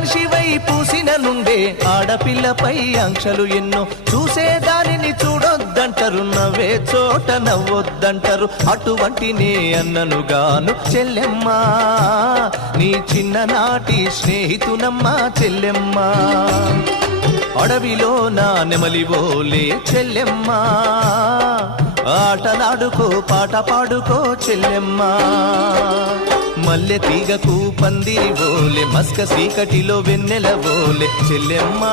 మనిషివై పూసిన నుండే ఆడపిల్లపై ఆంక్షలు ఎన్నో చూసేదానిని చూడొద్దంటారు నవ్వే చోట నవ్వొద్దంటారు అటువంటి నే అన్ననుగాను చెల్లెమ్మా నీ చిన్ననాటి స్నేహితునమ్మా చెల్లెమ్మా అడవిలో నా నెమలివోలే చెల్లెమ్మా ఆటలాడుకో పాట పాడుకో చెల్లెమ్మా మల్లె తీగకు పందిరి ఓలే మస్క చీకటిలో వెన్నెల ఓలే చెల్లెమ్మా